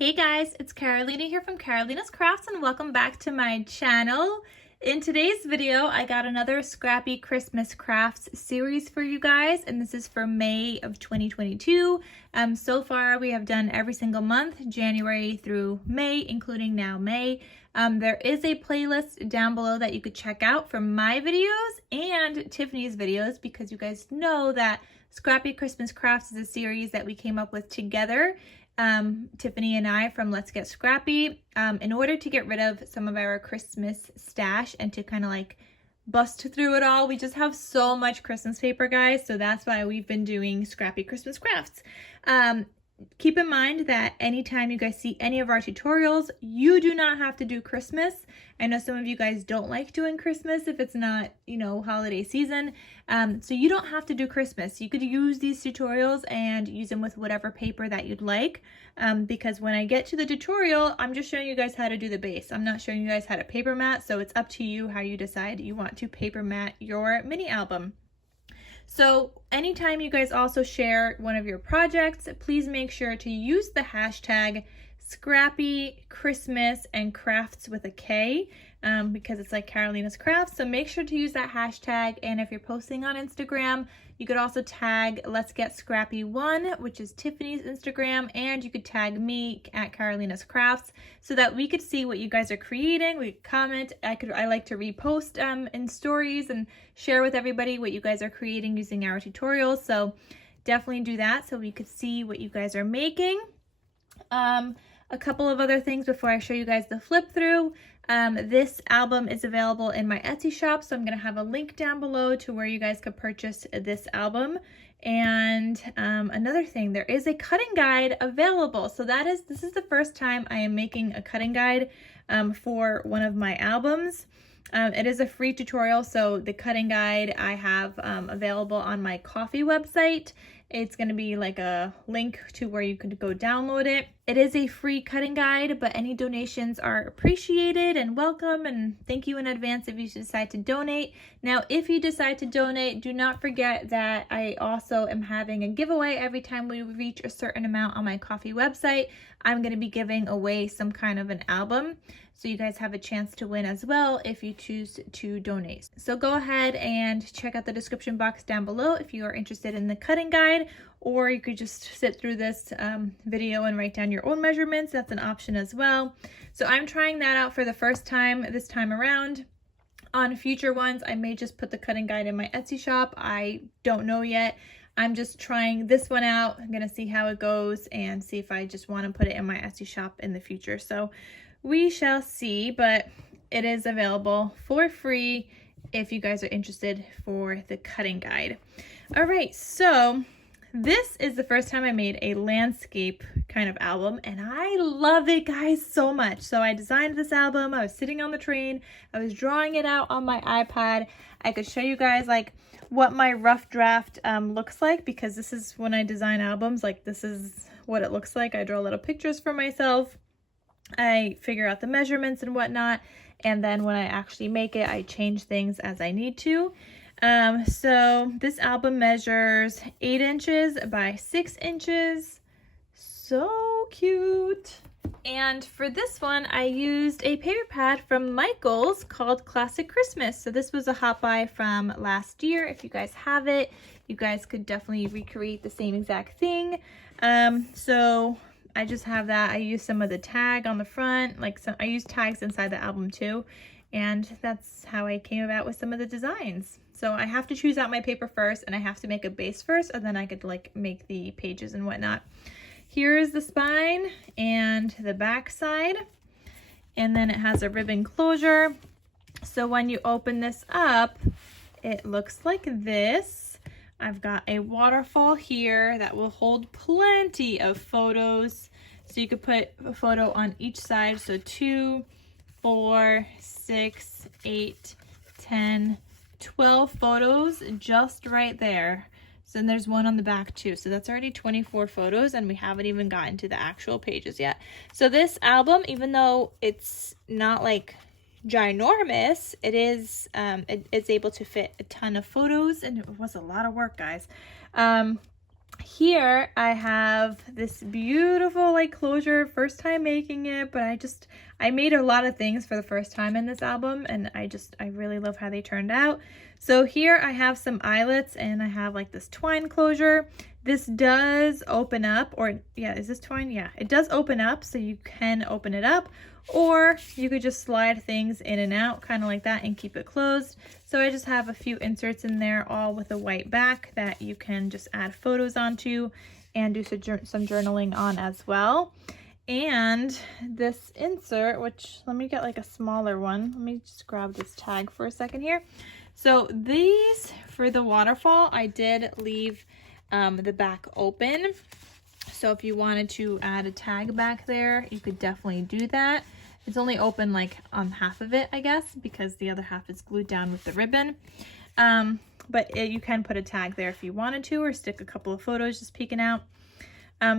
Hey guys, it's Carolina here from KarolinasKrafts and welcome back to my channel. In today's video, I got another Scrappy Christmas Crafts series for you guys, and this is for May of 2022. So far, we have done every single month, January through May, including now May. There is a playlist down below that you could check out from my videos and Tiffany's videos, because you guys know that Scrappy Christmas Crafts is a series that we came up with together. Tiffany and I from Let's Get Scrappy, in order to get rid of some of our Christmas stash and to kind of like bust through it all. We just have so much Christmas paper, guys, so that's why we've been doing Scrappy Christmas Crafts. Keep in mind that anytime you guys see any of our tutorials, you do not have to do Christmas. I know some of you guys don't like doing Christmas if it's not, you know, holiday season. So you don't have to do Christmas. You could use these tutorials and use them with whatever paper that you'd like. Because when I get to the tutorial, I'm just showing you guys how to do the base. I'm not showing you guys how to paper mat, so it's up to you how you decide you want to paper mat your mini album. So anytime you guys also share one of your projects, please make sure to use the hashtag ScrappyChristmasKrafts with a K, because it's like Karolina's Crafts. So make sure to use that hashtag. And if you're posting on Instagram, you could also tag Let's Get Scrappy 1, which is Tiffany's Instagram, and you could tag me at Karolina's Crafts so that we could see what you guys are creating. We could comment. I like to repost in stories and share with everybody what you guys are creating using our tutorials. So definitely do that so we could see what you guys are making. A couple of other things before I show you guys the flip through. This album is available in my Etsy shop, so I'm going to have a link down below to where you guys could purchase this album. And another thing, there is a cutting guide available. So this is the first time I am making a cutting guide for one of my albums. It is a free tutorial, so the cutting guide I have available on my Ko-fi website. It's going to be like a link to where you could go download it. It is a free cutting guide, but any donations are appreciated and welcome, and thank you in advance if you decide to donate. Now, if you decide to donate, do not forget that I also am having a giveaway every time we reach a certain amount on my Ko-fi website. I'm going to be giving away some kind of an album, so you guys have a chance to win as well if you choose to donate. So go ahead and check out the description box down below if you are interested in the cutting guide, or you could just sit through this video and write down your own measurements. That's an option as well. So I'm trying that out for the first time this time around. On future ones, I may just put the cutting guide in my Etsy shop. I don't know yet. I'm just trying this one out. I'm gonna see how it goes and see if I just want to put it in my Etsy shop in the future. So we shall see, but it is available for free if you guys are interested for the cutting guide. All right, so this is the first time I made a landscape kind of album, and I love it, guys, so much. So I designed this album. I was sitting on the train. I was drawing it out on my iPad. I could show you guys like what my rough draft looks like, because this is when I design albums. Like, this is what it looks like. I draw little pictures for myself. I figure out the measurements and whatnot, and then when I actually make it, I change things as I need to. So this album measures 8 inches by 6 inches. So cute. And for this one, I used a paper pad from Michael's called Classic Christmas. So this was a hot buy from last year. If you guys have it, you guys could definitely recreate the same exact thing. So I just have that. I use some of the tag on the front, I use tags inside the album too, and that's how I came about with some of the designs. So I have to choose out my paper first, and I have to make a base first, and then I could like make the pages and whatnot. Here is the spine and the back side, and then it has a ribbon closure. So when you open this up, it looks like this. I've got a waterfall here that will hold plenty of photos. So you could put a photo on each side. So 2, 4, 6, 8, 10, 12 photos just right there. So then there's one on the back too. So that's already 24 photos, and we haven't even gotten to the actual pages yet. So this album, even though it's not like ginormous, it's able to fit a ton of photos, and it was a lot of work, guys. Here I have this beautiful like closure, first time making it, but I made a lot of things for the first time in this album, and I really love how they turned out. So here I have some eyelets, and I have like this twine closure. This does open up, or yeah, is this twine? Yeah, it does open up, so you can open it up, or you could just slide things in and out kind of like that and keep it closed. So I just have a few inserts in there, all with a white back that you can just add photos onto and do some journaling on as well. And this insert, which let me get like a smaller one. Let me just grab this tag for a second here. So these, for the waterfall, I did leave the back open. So if you wanted to add a tag back there, you could definitely do that. It's only open like on half of it, I guess, because the other half is glued down with the ribbon. But you can put a tag there if you wanted to, or stick a couple of photos just peeking out.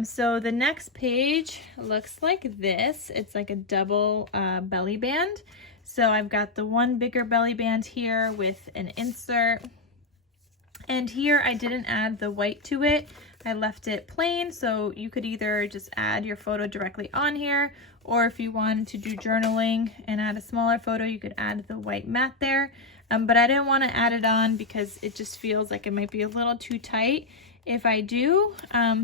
So the next page looks like this. It's like a double belly band. So I've got the one bigger belly band here with an insert. And here I didn't add the white to it. I left it plain, so you could either just add your photo directly on here, or if you wanted to do journaling and add a smaller photo, you could add the white mat there. But I didn't want to add it on because it just feels like it might be a little too tight if I do.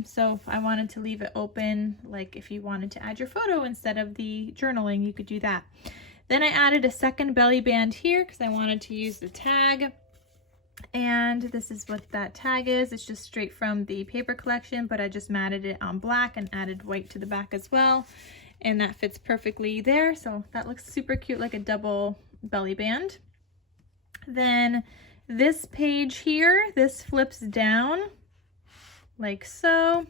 So I wanted to leave it open, like if you wanted to add your photo instead of the journaling, you could do that. Then I added a second belly band here because I wanted to use the tag. And this is what that tag is. It's just straight from the paper collection, but I just matted it on black and added white to the back as well. And that fits perfectly there. So that looks super cute, like a double belly band. Then this page here, this flips down like so.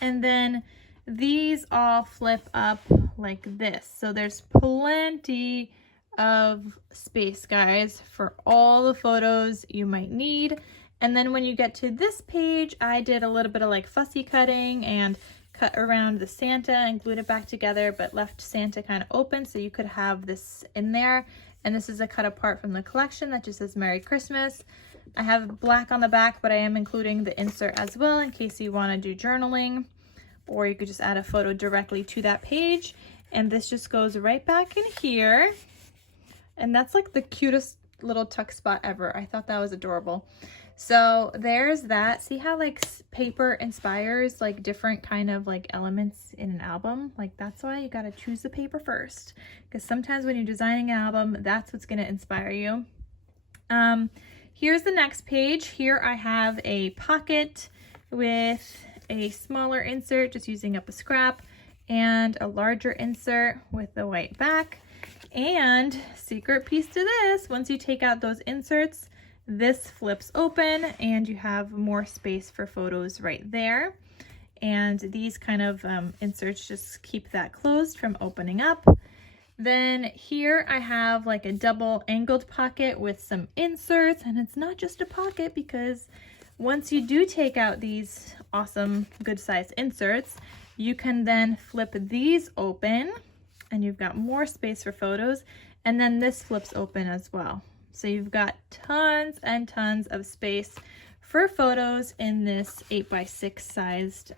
And then these all flip up like this. So there's plenty of space, guys, for all the photos you might need. And then when you get to this page, I did a little bit of like fussy cutting and cut around the Santa and glued it back together, but left Santa kind of open so you could have this in there. And this is a cut apart from the collection that just says Merry Christmas. I have black on the back, but I am including the insert as well in case you want to do journaling, or you could just add a photo directly to that page. And this just goes right back in here. And that's like the cutest little tuck spot ever. I thought that was adorable. So there's that. See how like paper inspires like different kind of like elements in an album? Like that's why you got to choose the paper first, because sometimes when you're designing an album, that's what's going to inspire you. Here's the next page. Here I have a pocket with a smaller insert, just using up a scrap, and a larger insert with the white back. And secret piece to this, once you take out those inserts, this flips open and you have more space for photos right there. And these kind of inserts just keep that closed from opening up. Then here I have like a double angled pocket with some inserts, and it's not just a pocket, because once you do take out these awesome good size inserts, you can then flip these open and you've got more space for photos. And then this flips open as well. So you've got tons and tons of space for photos in this 8x6 sized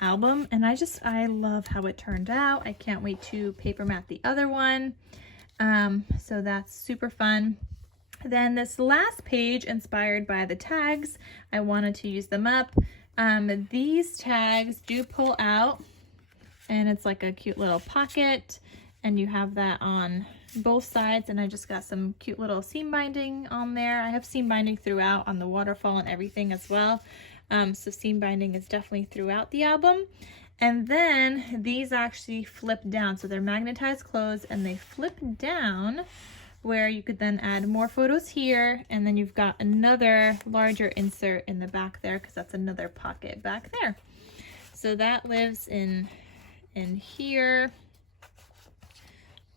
album. And I love how it turned out. I can't wait to paper mat the other one. So that's super fun. Then this last page, inspired by the tags, I wanted to use them up. These tags do pull out, and it's like a cute little pocket, and you have that on both sides. And I just got some cute little seam binding on there. I have seam binding throughout on the waterfall and everything as well. So seam binding is definitely throughout the album. And then these actually flip down. So they're magnetized closed and they flip down, where you could then add more photos here. And then you've got another larger insert in the back there, because that's another pocket back there. So that lives in here.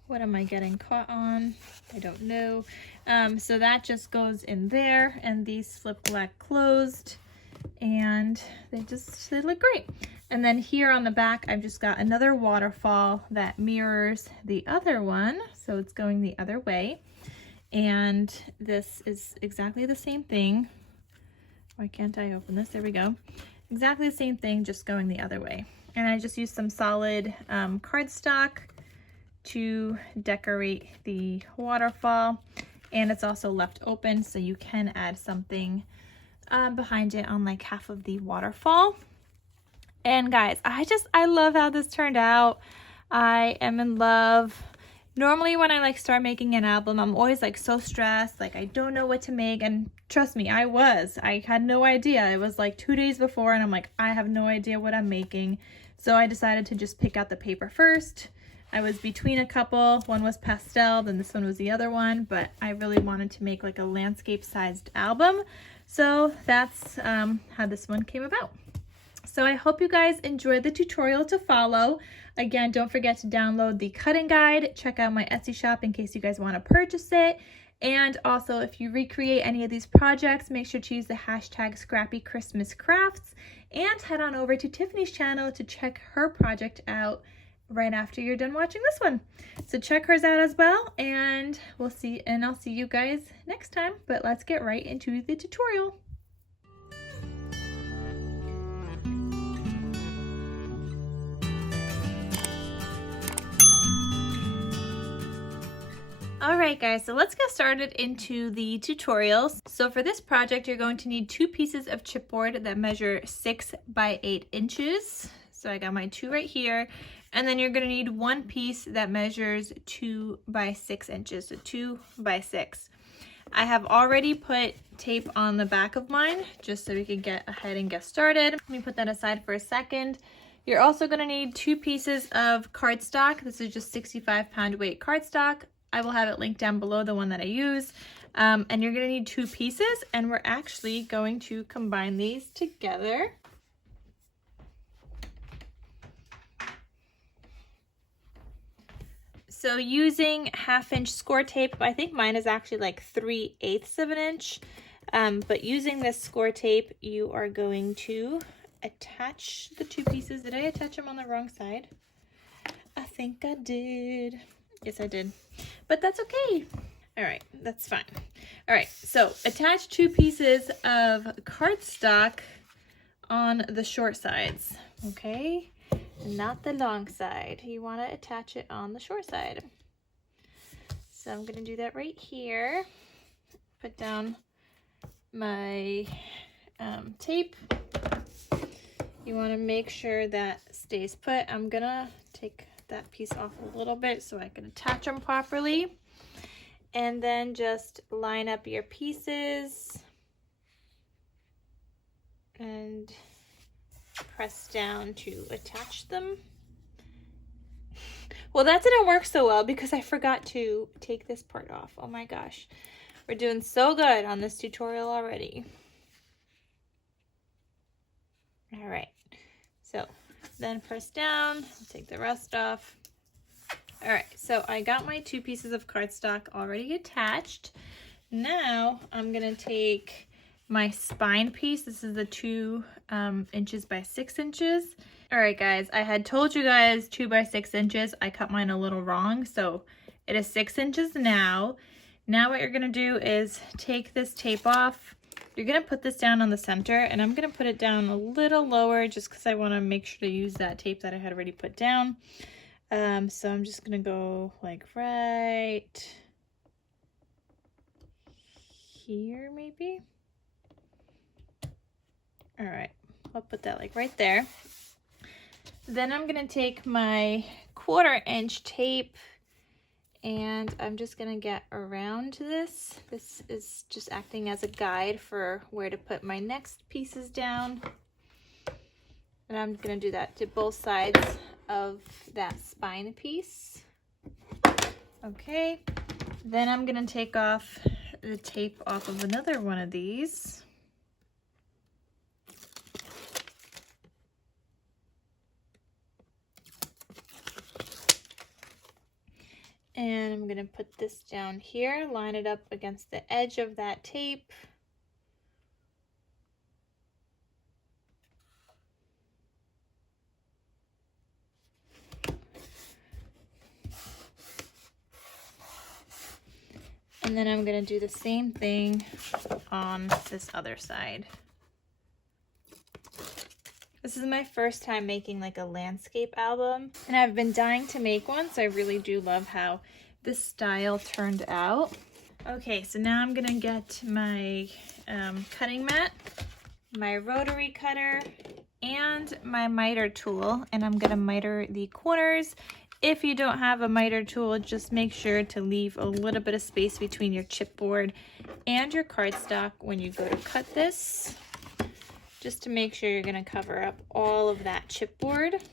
What am I getting caught on? I don't know. So that just goes in there, and these flip black closed, and they look great. And then here on the back, I've just got another waterfall that mirrors the other one, so it's going the other way. And this is exactly the same thing. Why can't I open this? There we go. Exactly the same thing, just going the other way. And I just used some solid cardstock to decorate the waterfall. And it's also left open, so you can add something behind it on like half of the waterfall. And guys, I love how this turned out. I am in love. Normally when I like start making an album, I'm always like so stressed, like I don't know what to make. And trust me, I had no idea. It was like 2 days before and I'm like, I have no idea what I'm making. So I decided to just pick out the paper first. I was between a couple. One was pastel, then this one was the other one, but I really wanted to make like a landscape sized album. So that's how this one came about. So I hope you guys enjoyed the tutorial to follow. Again, don't forget to download the cutting guide. Check out my Etsy shop in case you guys want to purchase it. And also, if you recreate any of these projects, make sure to use the hashtag ScrappyChristmasKrafts and head on over to Tiffany's channel to check her project out right after you're done watching this one. So check hers out as well, and I'll see you guys next time. But let's get right into the tutorial. Alright guys, so let's get started into the tutorials. So for this project, you're going to need 2 pieces of chipboard that measure 6 by 8 inches. So I got my 2 right here. And then you're going to need 1 piece that measures 2 by 6 inches, so 2 by 6. I have already put tape on the back of mine, just so we can get ahead and get started. Let me put that aside for a second. You're also going to need 2 pieces of cardstock. This is just 65-pound weight cardstock. I will have it linked down below, the one that I use. And you're going to need 2 pieces, and we're actually going to combine these together. So using 1/2 inch score tape, I think mine is actually like 3/8 of an inch. But using this score tape, you are going to attach the 2 pieces. Did I attach them on the wrong side? I think I did. Yes, I did. But that's okay. All right, that's fine. All right, so attach 2 pieces of cardstock on the short sides, okay? Not the long side. You want to attach it on the short side. So I'm going to do that right here. Put down my tape. You want to make sure that stays put. I'm going to take that piece off a little bit so I can attach them properly. And then just line up your pieces and press down to attach them. Well, that didn't work so well because I forgot to take this part off. Oh my gosh. We're doing so good on this tutorial already. All right. So then press down, I'll take the rest off. All right, so I got my 2 pieces of cardstock already attached. Now I'm gonna take my spine piece. This is the 2 inches by 6 inches. All right guys, I had told you guys 2 by 6 inches. I cut mine a little wrong, so it is 6 inches now. Now what you're gonna do is take this tape off. You're gonna put this down on the center, and I'm gonna put it down a little lower just because I wanna make sure to use that tape that I had already put down. So I'm just gonna go like right here maybe. All right, I'll put that like right there. Then I'm gonna take my 1/4 inch tape and I'm just gonna get around this. This is just acting as a guide for where to put my next pieces down. And I'm gonna do that to both sides of that spine piece. Okay, then I'm gonna take off the tape off of another one of these. And I'm gonna put this down here, line it up against the edge of that tape. And then I'm gonna do the same thing on this other side. This is my first time making like a landscape album, and I've been dying to make one, so I really do love how this style turned out. Okay, so now I'm gonna get my cutting mat, my rotary cutter, and my miter tool, and I'm gonna miter the corners. If you don't have a miter tool, just make sure to leave a little bit of space between your chipboard and your cardstock when you go to cut this, just to make sure you're gonna cover up all of that chipboard.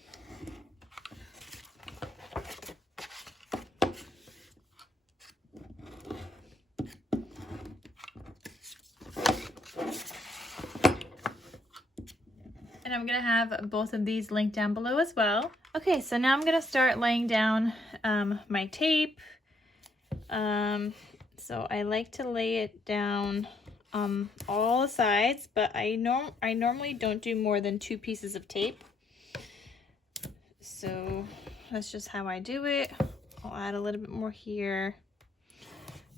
And I'm gonna have both of these linked down below as well. Okay, so now I'm gonna start laying down my tape. So I like to lay it down all the sides, but I normally don't do more than 2 pieces of tape. So that's just how I do it. I'll add a little bit more here,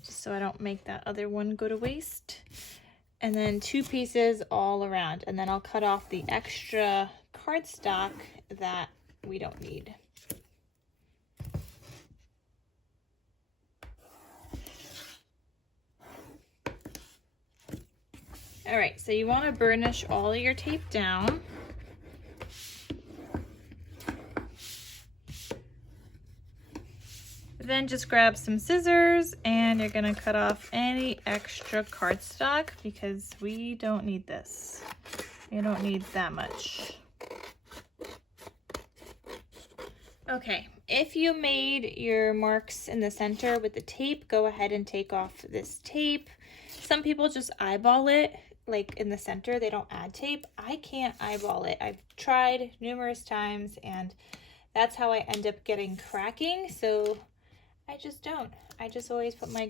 just so I don't make that other one go to waste. And then 2 pieces all around, and then I'll cut off the extra cardstock that we don't need. All right, so you want to burnish all of your tape down. Then just grab some scissors and you're gonna cut off any extra cardstock because we don't need this. You don't need that much. Okay, if you made your marks in the center with the tape, go ahead and take off this tape. Some people just eyeball it, like in the center, they don't add tape. I can't eyeball it. I've tried numerous times and that's how I end up getting cracking. So I just don't. I just always put my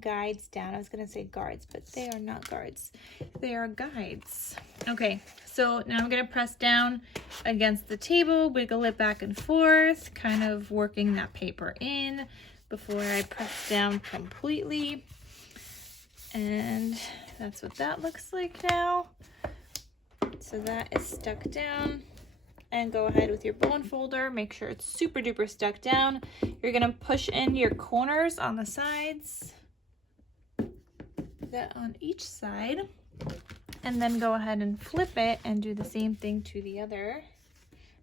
guides down. I was gonna say guards, but they are not guards. They are guides. Okay, so now I'm gonna press down against the table, wiggle it back and forth, kind of working that paper in before I press down completely. And that's what that looks like now. So that is stuck down. And go ahead with your bone folder, make sure it's super duper stuck down. You're gonna push in your corners on the sides, that on each side, and then go ahead and flip it and do the same thing to the other.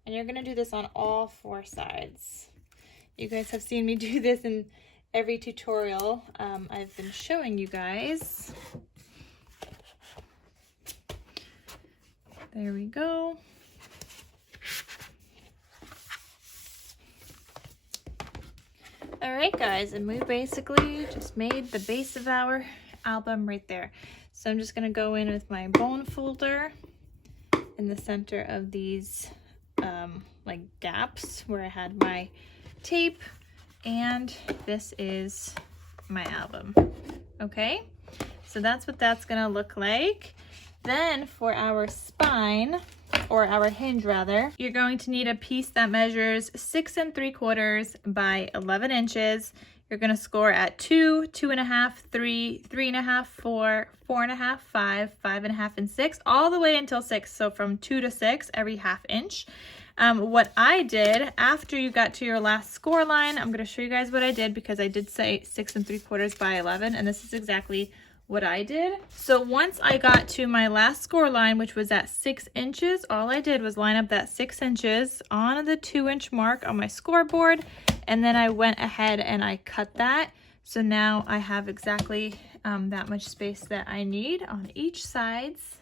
And you're gonna do this on all 4 sides. You guys have seen me do this in every tutorial I've been showing you guys. There we go. All right, guys, and we basically just made the base of our album right there. So I'm just gonna go in with my bone folder in the center of these like gaps where I had my tape, and this is my album. Okay, so that's what that's gonna look like. Then for our spine, or our hinge rather, you're going to need a piece that measures 6 3/4 by 11 inches. You're gonna score at 2, 2.5, 3, 3.5, 4, 4.5, 5, 5.5, and 6, all the way until 6. So from 2 to 6, every 1/2 inch. What I did after you got to your last score line, I'm gonna show you guys what I did because I did say 6 3/4 by 11, and this is exactly what I did. So once I got to my last score line, which was at 6 inches, all I did was line up that 6 inches on the 2-inch mark on my scoreboard, and then I went ahead and I cut that. So now I have exactly that much space that I need on each sides.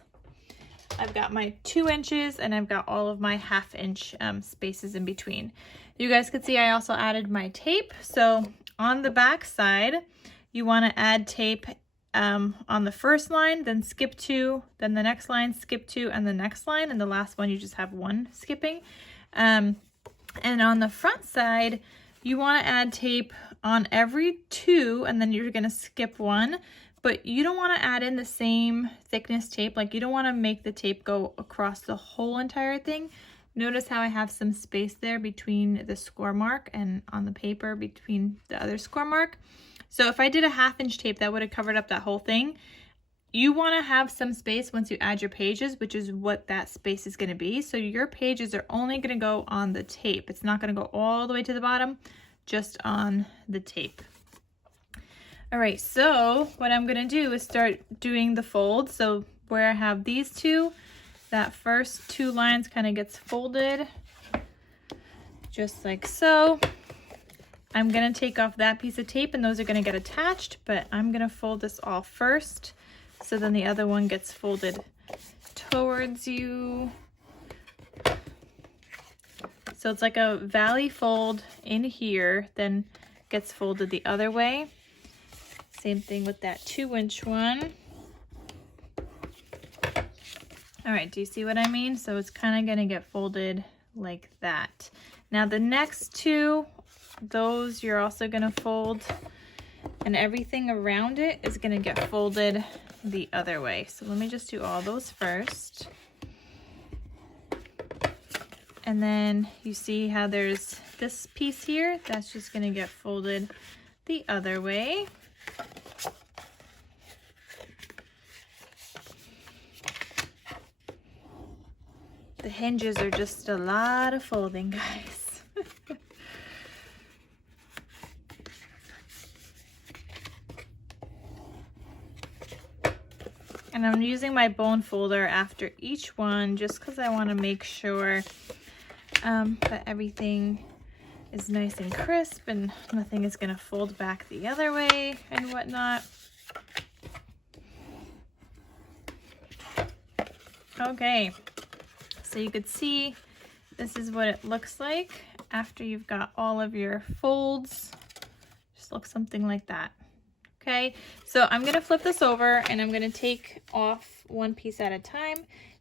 I've got my 2 inches and I've got all of my 1/2 inch spaces in between. You guys could see I also added my tape. So on the back side, you want to add tape on the first line, then skip 2, then the next line, skip 2, and the next line, and the last one you just have 1 skipping. And on the front side, you want to add tape on every 2, and then you're going to skip 1, but you don't want to add in the same thickness tape. Like, you don't want to make the tape go across the whole entire thing. Notice how I have some space there between the score mark and on the paper between the other score mark. So if I did a 1/2 inch tape, that would have covered up that whole thing. you want to have some space once you add your pages, which is what that space is going to be. So your pages are only going to go on the tape. It's not going to go all the way to the bottom, just on the tape. All right, so what I'm going to do is start doing the folds. So where I have these two, that first 2 lines kind of gets folded just like so. I'm going to take off that piece of tape and those are going to get attached, but I'm going to fold this all first. So then the other one gets folded towards you. So it's like a valley fold in here, then gets folded the other way. Same thing with that 2-inch one. All right, do you see what I mean? So it's kind of gonna get folded like that. Now the next 2, those you're also gonna fold, and everything around it is gonna get folded the other way. So let me just do all those first. And then you see how there's this piece here, that's just gonna get folded the other way. The hinges are just a lot of folding, guys. And I'm using my bone folder after each one just because I want to make sure that everything is nice and crisp and nothing is going to fold back the other way and whatnot. Okay, so you could see this is what it looks like after you've got all of your folds. Just looks something like that. Okay, so I'm gonna flip this over and I'm gonna take off one piece at a time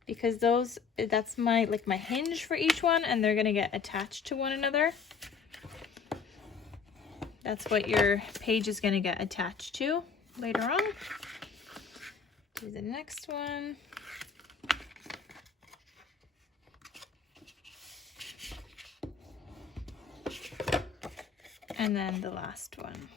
because that's my hinge for each one, and they're gonna get attached to one another. That's what your page is gonna get attached to later on. Do the next one. And then the last one.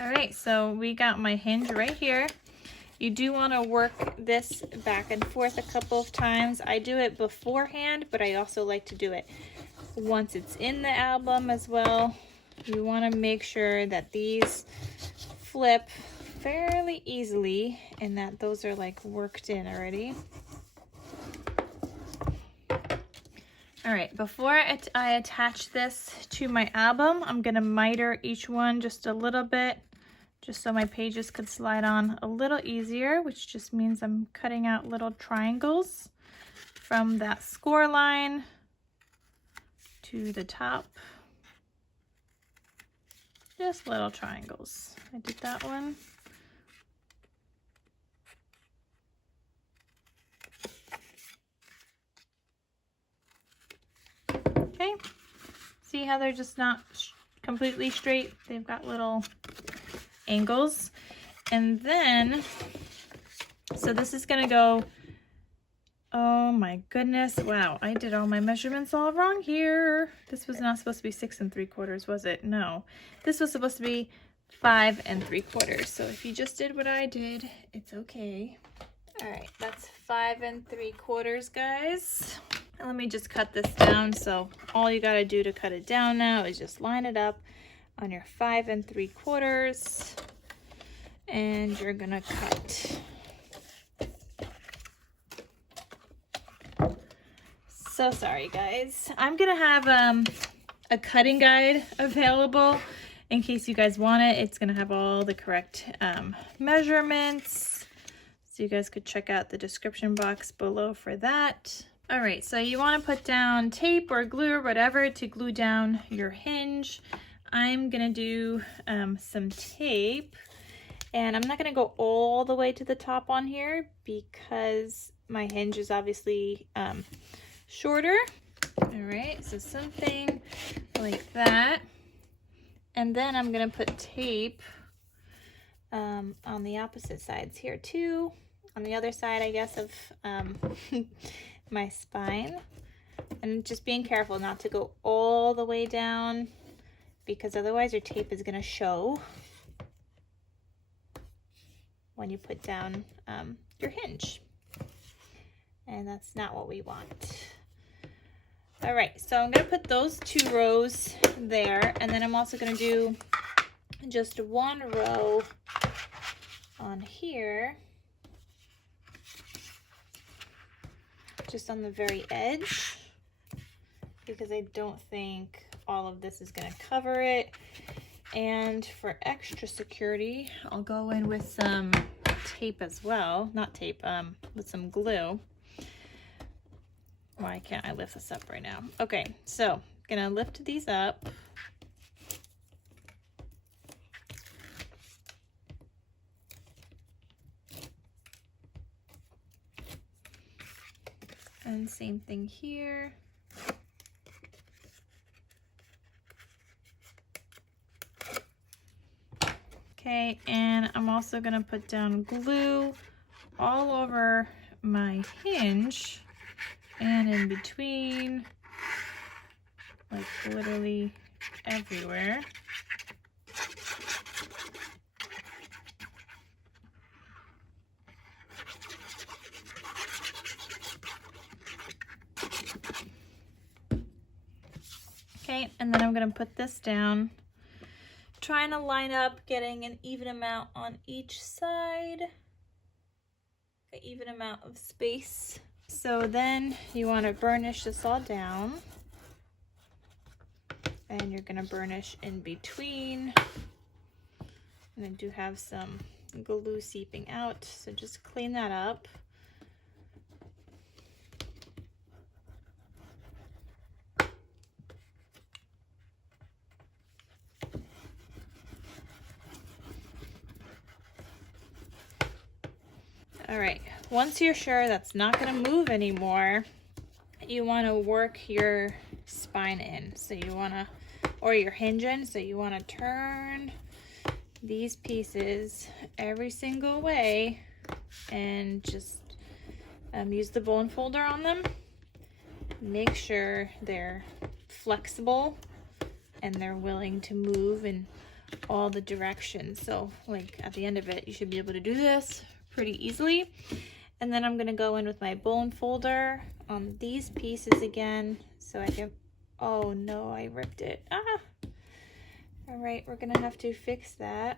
All right, so we got my hinge right here. You do want to work this back and forth a couple of times. I do it beforehand, but I also like to do it once it's in the album as well. You want to make sure that these flip fairly easily and that those are like worked in already. All right, before I attach this to my album, I'm gonna miter each one just a little bit, just so my pages could slide on a little easier, which just means I'm cutting out little triangles from that score line to the top. Just little triangles. I did that one. Okay, see how they're just not completely straight? They've got little angles. And then, so this is gonna go, oh my goodness, wow, I did all my measurements all wrong here. This was not supposed to be 6 3/4, was it? No, this was supposed to be 5 3/4. So if you just did what I did, it's okay. All right, that's 5 3/4, guys. And let me just cut this down. So all you got to do to cut it down now is just line it up on your 5 3/4, and you're gonna cut. So sorry, guys. I'm gonna have a cutting guide available in case you guys want it. It's gonna have all the correct measurements, so you guys could check out the description box below for that. All right, so you want to put down tape or glue or whatever to glue down your hinge. I'm gonna do some tape, and I'm not gonna go all the way to the top on here because my hinge is obviously shorter. All right, so something like that. And then I'm gonna put tape on the opposite sides here too. On the other side, I guess, of my spine. And just being careful not to go all the way down, because otherwise your tape is going to show when you put down your hinge. And that's not what we want. All right, so I'm going to put those 2 rows there, and then I'm also going to do just 1 row on here, just on the very edge, because I don't think all of this is going to cover it. And for extra security, I'll go in with some tape as well, not tape, with some glue. Why can't I lift this up right now? Okay, so I'm gonna lift these up. And same thing here. Okay, and I'm also gonna put down glue all over my hinge and in between, like literally everywhere. Okay, and then I'm gonna put this down, trying to line up, getting an even amount on each side, an even amount of space. So then you want to burnish this all down, and you're going to burnish in between. And I do have some glue seeping out, so just clean that up. All right, once you're sure that's not going to move anymore, you want to work your spine in. So you want to, or your hinge in, so you want to turn these pieces every single way and just use the bone folder on them. Make sure they're flexible and they're willing to move in all the directions. So like at the end of it, you should be able to do this pretty easily. And then I'm gonna go in with my bone folder on these pieces again, so I can, oh no, I ripped it. Ah! All right, we're gonna have to fix that.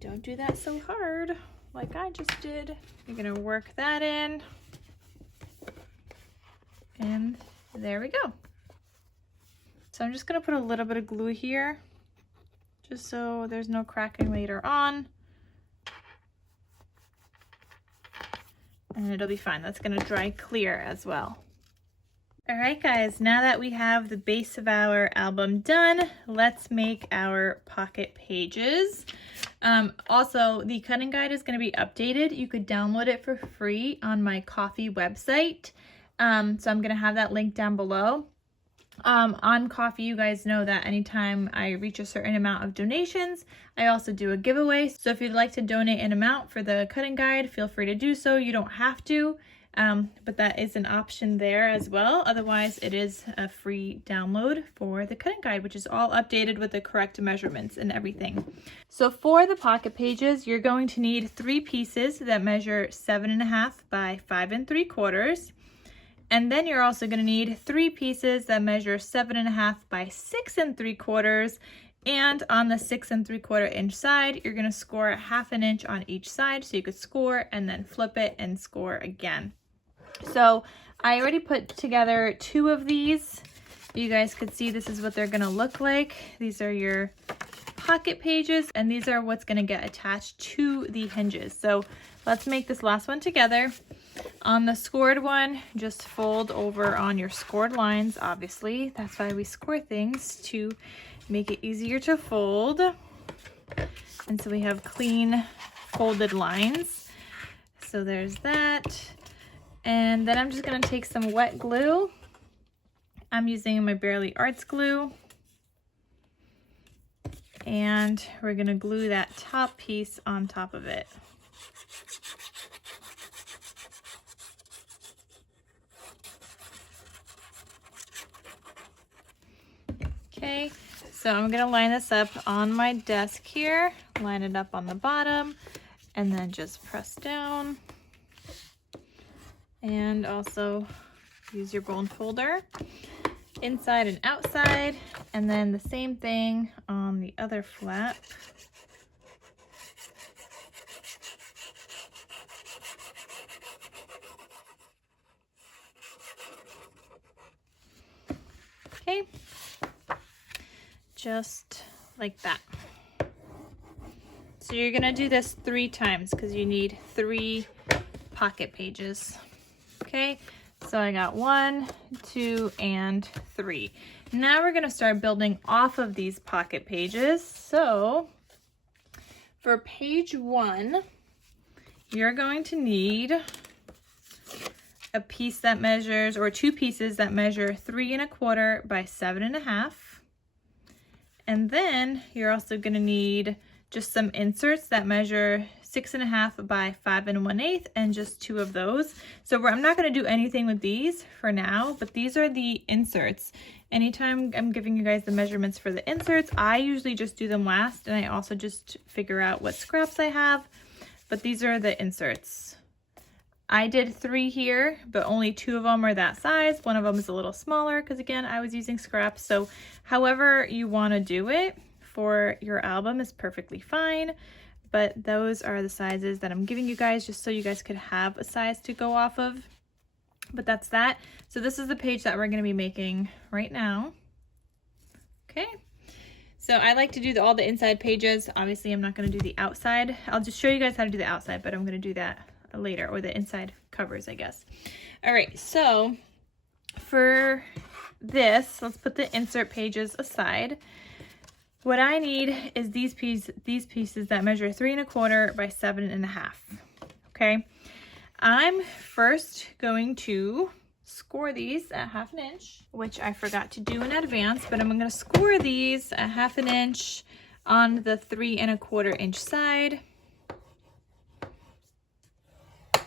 Don't do that so hard, like I just did. You're gonna work that in, and there we go. So I'm just gonna put a little bit of glue here, just so there's no cracking later on. And it'll be fine. That's gonna dry clear as well. All right, guys, now that we have the base of our album done, let's make our pocket pages. Also, the cutting guide is gonna be updated. You could download it for free on my Ko-fi website. So I'm gonna have that link down below. On Ko-fi, you guys know that anytime I reach a certain amount of donations, I also do a giveaway. So if you'd like to donate an amount for the cutting guide, feel free to do so. You don't have to, but that is an option there as well. Otherwise, it is a free download for the cutting guide, which is all updated with the correct measurements and everything. So for the pocket pages, you're going to need 3 pieces that measure 7.5 by 5 3/4. And then you're also going to need 3 pieces that measure 7.5 by 6 3/4. And on the 6 3/4 inch side, you're going to score 1/2 inch on each side. So you could score and then flip it and score again. So I already put together 2 of these. You guys could see this is what they're going to look like. These are your pocket pages, and these are what's going to get attached to the hinges. So let's make this last one together. On the scored one, just fold over on your scored lines, obviously. That's why we score things, to make it easier to fold. And so we have clean folded lines. So there's that. And then I'm just going to take some wet glue. I'm using my Barely Arts glue. And we're going to glue that top piece on top of it. Okay, so I'm gonna line this up on my desk here, line it up on the bottom, and then just press down. And also use your bone folder, inside and outside, and then the same thing on the other flap. Okay, just like that. So you're gonna do this 3 times because you need 3 pocket pages. Okay, so I got 1, 2, and 3. Now we're gonna start building off of these pocket pages. So for page 1, you're going to need a piece that measures, or 2 pieces that measure 3 1/4 by 7 1/2. And then you're also gonna need just some inserts that measure 6 1/2 by 5 1/8, and just 2 of those. So I'm not gonna do anything with these for now, but these are the inserts. Anytime I'm giving you guys the measurements for the inserts, I usually just do them last, and I also just figure out what scraps I have, but these are the inserts. I did 3 here, but only 2 of them are that size. One of them is a little smaller because, again, I was using scraps. So however you want to do it for your album is perfectly fine, but those are the sizes that I'm giving you guys just so you guys could have a size to go off of. But that's that. So this is the page that we're going to be making right now. Okay. So I like to do all the inside pages. Obviously, I'm not going to do the outside. I'll just show you guys how to do the outside, but I'm going to do that later, or the inside covers, I guess. All right, so for this, let's put the insert pages aside. What I need is these pieces that measure 3 1/4 by 7 1/2. Okay, I'm first going to score these at 1/2 inch, which I forgot to do in advance, but I'm going to score these at 1/2 inch on the 3 1/4 inch side.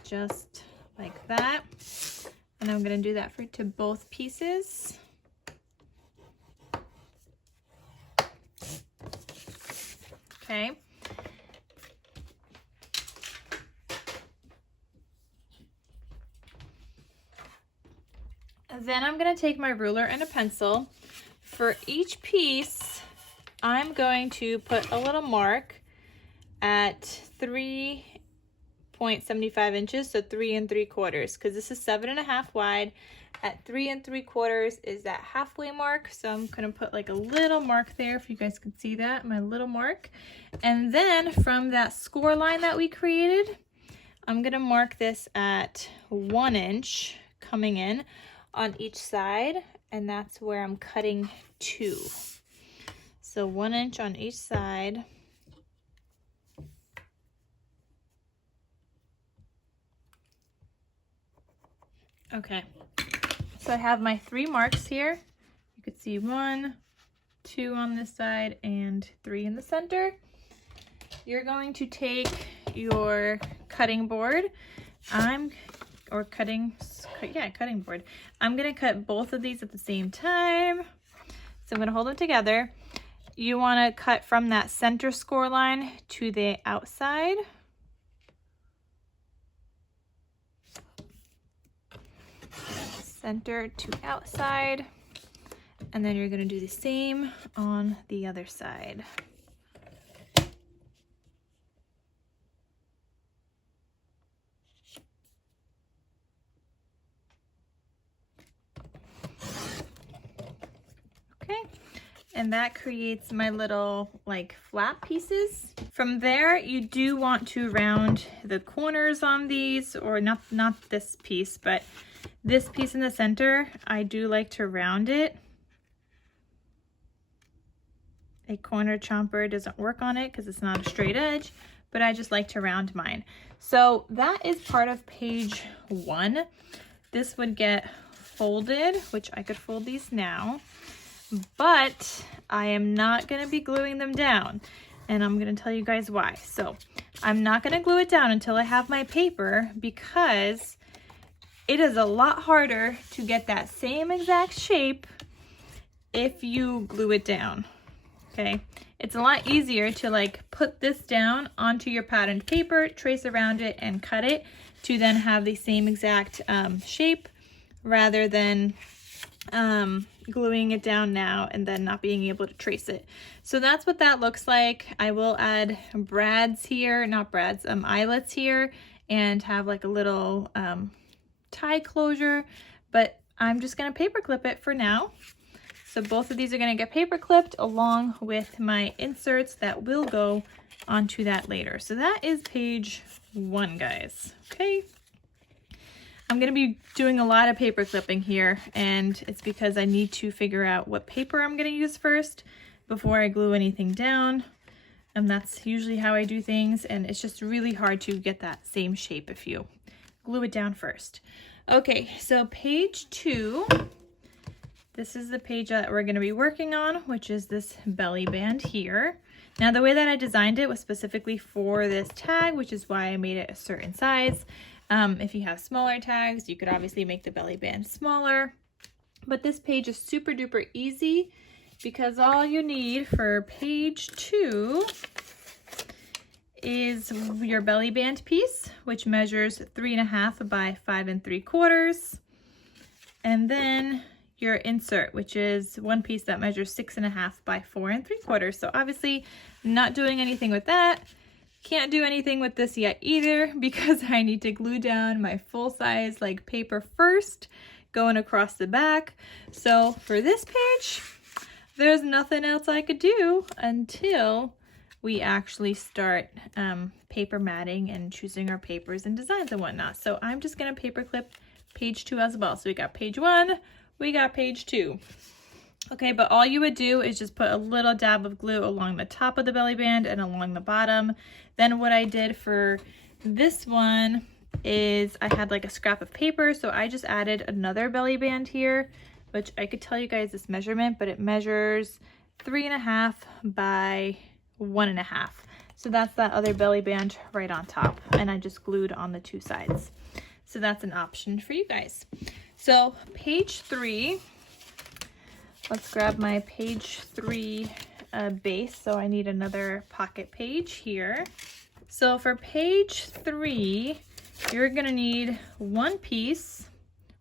Just like that. And I'm going to do that to both pieces. Okay. And then I'm going to take my ruler and a pencil. For each piece, I'm going to put a little mark at 3.75 inches, so 3 3/4, because this is 7 1/2 wide. At 3 3/4 is that halfway mark, so I'm gonna put like a little mark there, if you guys can see that, my little mark. And then from that score line that we created, I'm gonna mark this at 1 inch coming in on each side, and that's where I'm cutting to. So 1 inch on each side. Okay, so I have my 3 marks here. You could see 1, 2 on this side, and 3 in the center. You're going to take your cutting board. Cutting board. I'm gonna cut both of these at the same time. So I'm gonna hold them together. You wanna cut from that center score line to the outside. Center to outside, and then you're going to do the same on the other side. Okay, and that creates my little like flap pieces. From there, you do want to round the corners on these, or not this piece, but this piece in the center, I do like to round it. A corner chomper doesn't work on it because it's not a straight edge, but I just like to round mine. So that is part of page 1. This would get folded, which I could fold these now, but I am not going to be gluing them down, and I'm going to tell you guys why. So I'm not going to glue it down until I have my paper, because it is a lot harder to get that same exact shape if you glue it down. Okay, it's a lot easier to like put this down onto your patterned paper, trace around it and cut it to then have the same exact shape, rather than gluing it down now and then not being able to trace it. So that's what that looks like. I will add brads here, not brads, eyelets here, and have like a little tie closure, but I'm just gonna paper clip it for now. So both of these are gonna get paper clipped along with my inserts that will go onto that later. So that is page 1, guys, okay? I'm gonna be doing a lot of paper clipping here, and it's because I need to figure out what paper I'm gonna use first before I glue anything down. And that's usually how I do things, and it's just really hard to get that same shape if you glue it down first. Okay, so page 2, this is the page that we're gonna be working on, which is this belly band here. Now the way that I designed it was specifically for this tag, which is why I made it a certain size. If you have smaller tags, you could obviously make the belly band smaller, but this page is super duper easy because all you need for page 2 is your belly band piece, which measures 3.5 by 5 3/4, and then your insert, which is one piece that measures 6.5 by 4 3/4. So obviously not doing anything with that. Can't do anything with this yet either because I need to glue down my full size like paper first, going across the back. So for this page, there's nothing else I could do until we actually start paper matting and choosing our papers and designs and whatnot. So I'm just gonna paper clip page 2 as well. So we got page 1, we got page 2. Okay, but all you would do is just put a little dab of glue along the top of the belly band and along the bottom. Then what I did for this one is I had like a scrap of paper, so I just added another belly band here, which I could tell you guys this measurement, but it measures 3.5 by 1.5. So that's that other belly band right on top, and I just glued on the 2 sides. So that's an option for you guys. So page 3, let's grab my page 3 base. So I need another pocket page here. So for page 3, you're gonna need one piece,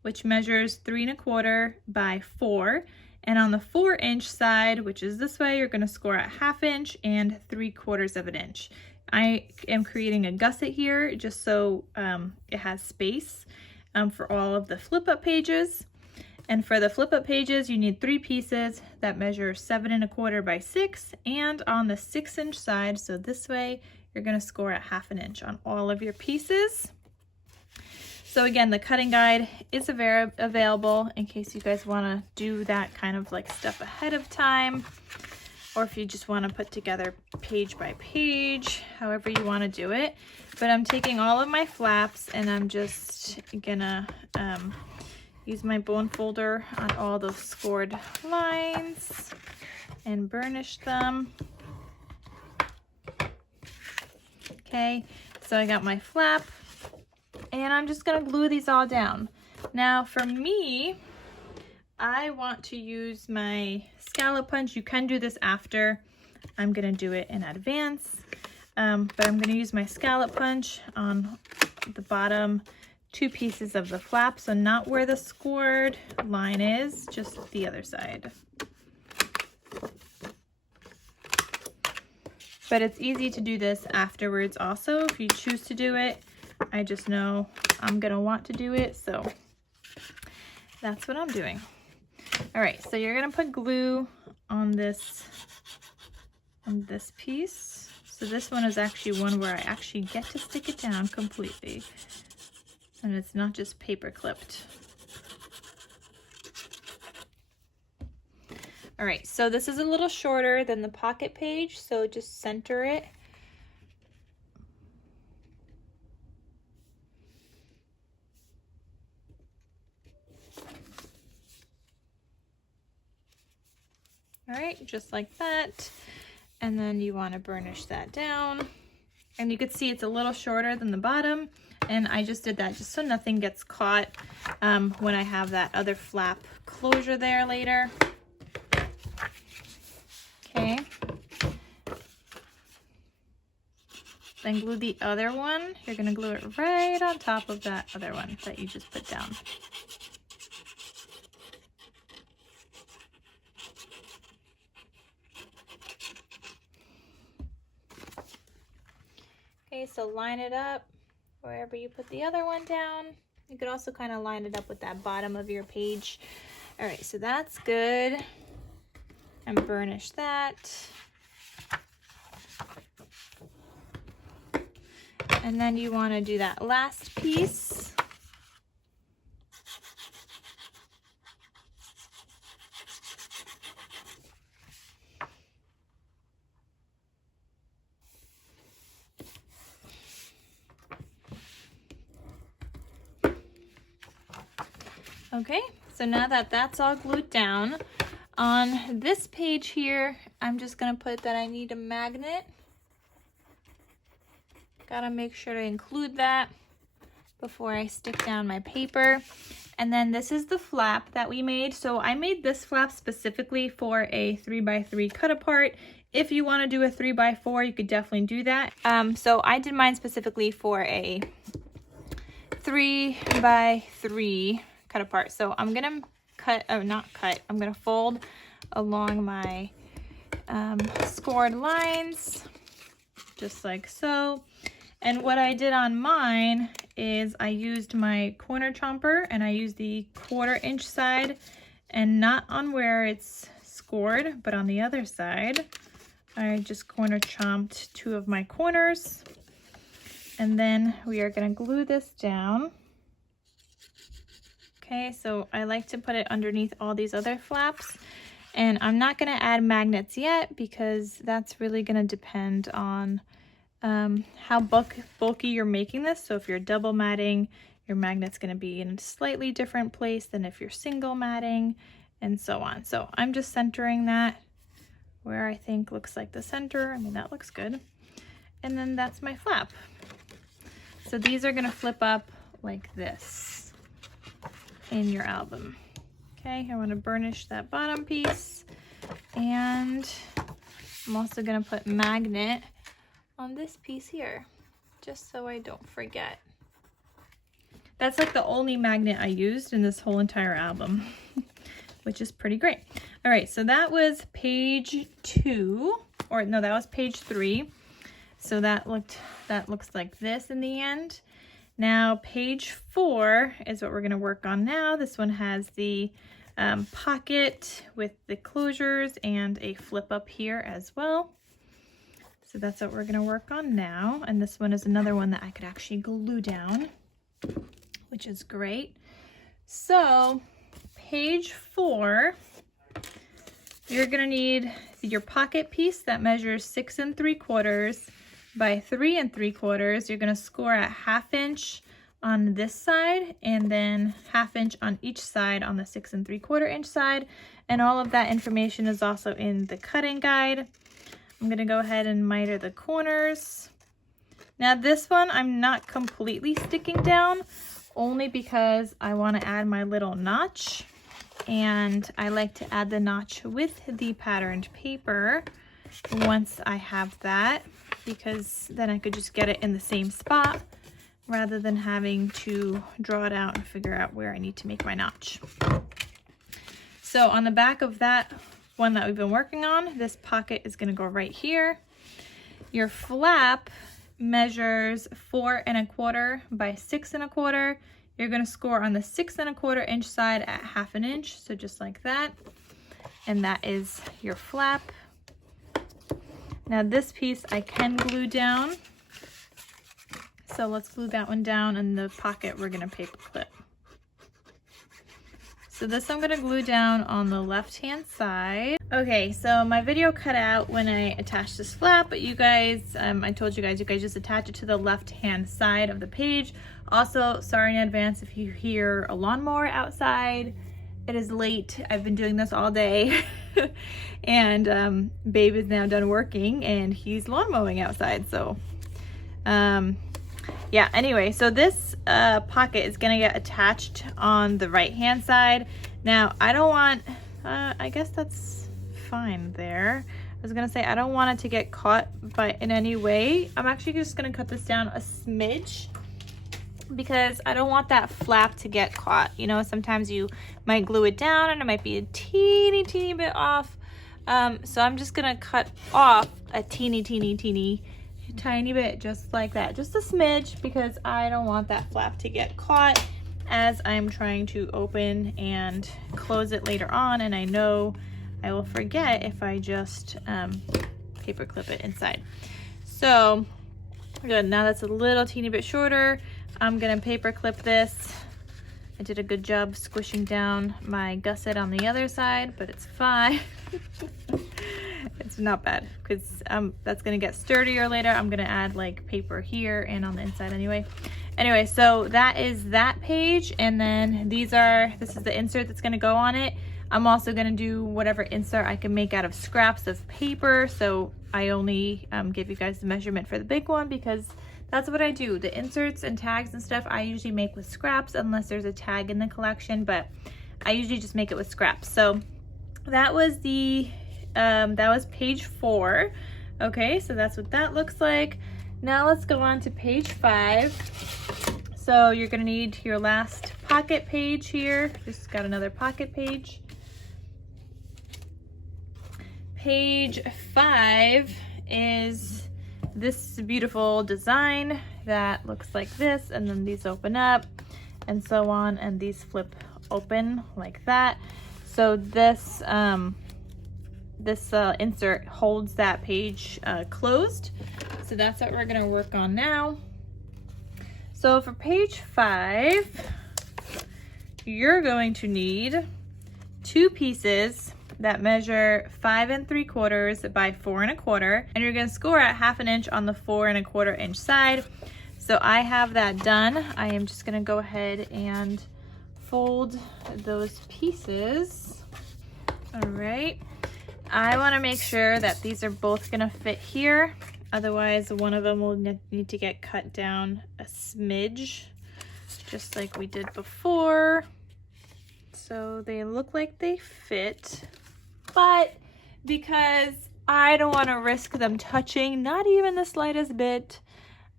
which measures 3.25 by 4. And on the 4-inch side, which is this way, you're gonna score at 1/2 inch and 3/4 inch. I am creating a gusset here just so it has space for all of the flip up pages. And for the flip up pages, you need 3 pieces that measure 7.25 by 6. And on the 6-inch side, so this way, you're gonna score at 1/2 inch on all of your pieces. So again, the cutting guide is available in case you guys wanna do that kind of like stuff ahead of time, or if you just wanna put together page by page, however you wanna do it. But I'm taking all of my flaps and I'm just gonna use my bone folder on all those scored lines and burnish them. Okay, so I got my flap and I'm just gonna glue these all down. Now for me, I want to use my scallop punch. You can do this after. I'm gonna do it in advance, but I'm gonna use my scallop punch on the bottom 2 pieces of the flap, so not where the scored line is, just the other side. But it's easy to do this afterwards also if you choose to do it. I just know I'm gonna want to do it, so that's what I'm doing. All right, so you're gonna put glue on this piece. So this one is actually one where I actually get to stick it down completely. And it's not just paper clipped. All right, so this is a little shorter than the pocket page, so just center it. All right, just like that. And then you want to burnish that down. And you can see it's a little shorter than the bottom. And I just did that just so nothing gets caught when I have that other flap closure there later. Okay. Then glue the other one. You're gonna glue it right on top of that other one that you just put down. Okay, so line it up wherever you put the other one down. You could also kind of line it up with that bottom of your page. All right, so that's good. And burnish that. And then you want to do that last piece. Okay, so now that that's all glued down, on this page here, I'm just gonna put that I need a magnet. Gotta make sure to include that before I stick down my paper. And then this is the flap that we made. So I made this flap specifically for a 3x3 cut apart. If you want to do a 3x4, you could definitely do that. So I did mine specifically for a 3x3 cut apart. So I'm gonna I'm gonna fold along my scored lines, just like so. And what I did on mine is I used my corner chomper and I used the 1/4 inch side, and not on where it's scored, but on the other side. I just corner chomped 2 of my corners. And then we are gonna glue this down. Okay, so I like to put it underneath all these other flaps. And I'm not gonna add magnets yet because that's really gonna depend on how bulky you're making this. So if you're double matting, your magnet's going to be in a slightly different place than if you're single matting, and so on. So I'm just centering that where I think looks like the center. I mean, that looks good. And then that's my flap. So these are going to flip up like this in your album. Okay, I want to burnish that bottom piece, and I'm also going to put magnet on this piece here, just so I don't forget. That's like the only magnet I used in this whole entire album, which is pretty great. All right, so that was page 2, or no, that was page 3. So that looks like this in the end. Now page 4 is what we're gonna work on now. This one has the pocket with the closures and a flip up here as well. So that's what we're gonna work on now. And this one is another one that I could actually glue down, which is great. So page 4, you're gonna need your pocket piece that measures 6 3/4 by 3 3/4. You're gonna score at 1/2 inch on this side and then 1/2 inch on each side on the 6 3/4 inch side. And all of that information is also in the cutting guide. I'm gonna go ahead and miter the corners. Now this one I'm not completely sticking down, only because I want to add my little notch, and I like to add the notch with the patterned paper once I have that, because then I could just get it in the same spot rather than having to draw it out and figure out where I need to make my notch. So on the back of that one that we've been working on, this pocket is going to go right here. Your flap measures 4 1/4 by 6 1/4. You're going to score on the 6 1/4 inch side at 1/2 inch, so just like that. And that is your flap. Now this piece I can glue down, so let's glue that one down, and the pocket we're going to paper clip. So this I'm going to glue down on the left hand side. Okay, so my video cut out when I attached this flap, but you guys, I told you guys just attach it to the left hand side of the page. Also, sorry in advance if you hear a lawnmower outside. It is late. I've been doing this all day. And Babe is now done working and he's lawn mowing outside. So yeah, anyway, so this pocket is gonna get attached on the right hand side. Now I don't want, I guess that's fine there. I was gonna say, I don't want it to get caught in any way. I'm actually just gonna cut this down a smidge because I don't want that flap to get caught. You know, sometimes you might glue it down and it might be a teeny bit off. So I'm just gonna cut off a teeny tiny bit, just like that, just a smidge, because I don't want that flap to get caught as I'm trying to open and close it later on, and I know I will forget if I just paper clip it inside. So good, now that's a little teeny bit shorter. I'm gonna paper clip this. I did a good job squishing down my gusset on the other side, but it's fine. It's not bad because that's gonna get sturdier later. I'm gonna add like paper here and on the inside anyway. Anyway, so that is that page, and then this is the insert that's gonna go on it. I'm also gonna do whatever insert I can make out of scraps of paper. So I only give you guys the measurement for the big one because that's what I do. The inserts and tags and stuff I usually make with scraps unless there's a tag in the collection, but I usually just make it with scraps. So that was page 4. Okay, so that's what that looks like. Now let's go on to page 5. So you're gonna need your last pocket page here. Just got another pocket page. Page 5 is this beautiful design that looks like this, and then these open up and so on, and these flip open like that. So this insert holds that page closed. So that's what we're gonna work on now. So for page 5, you're going to need 2 pieces that measure 5 3/4 by 4 1/4, and you're gonna score at 1/2 inch on the 4 1/4 inch side. So I have that done. I am just gonna go ahead and fold those pieces. All right. I wanna make sure that these are both gonna fit here. Otherwise, one of them will need to get cut down a smidge, just like we did before. So they look like they fit, but because I don't want to risk them touching, not even the slightest bit,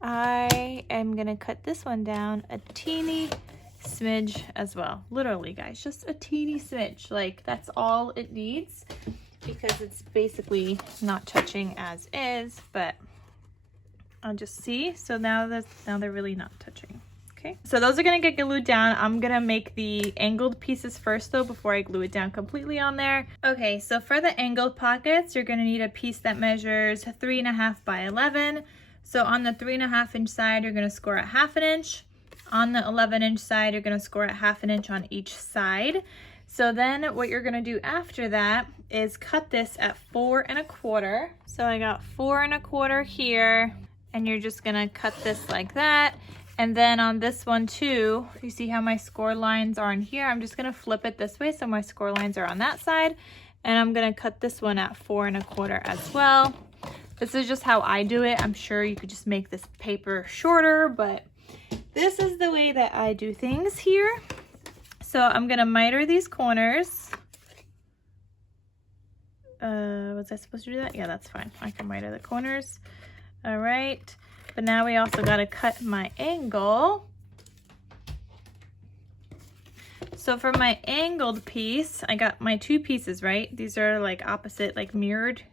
I am gonna cut this one down a teeny smidge as well. Literally, guys, just a teeny smidge. Like, that's all it needs, because it's basically not touching as is, but I'll just see. So now they're really not touching. Okay, so those are gonna get glued down. I'm gonna make the angled pieces first though before I glue it down completely on there. Okay, so for the angled pockets, you're gonna need a piece that measures 3 1/2 by 11. So on the 3 1/2 inch side, you're gonna score at 1/2 inch. On the 11 inch side, you're gonna score at 1/2 inch on each side. So then what you're gonna do after that is cut this at 4 1/4. So I got 4 1/4 here, and you're just gonna cut this like that. And then on this one too, you see how my score lines are in here? I'm just gonna flip it this way so my score lines are on that side. And I'm gonna cut this one at 4 1/4 as well. This is just how I do it. I'm sure you could just make this paper shorter, but this is the way that I do things here. So I'm gonna miter these corners. Was I supposed to do that? Yeah, that's fine. I can miter the corners. All right. But now we also got to cut my angle. So for my angled piece, I got my 2 pieces, right? These are like opposite, like mirrored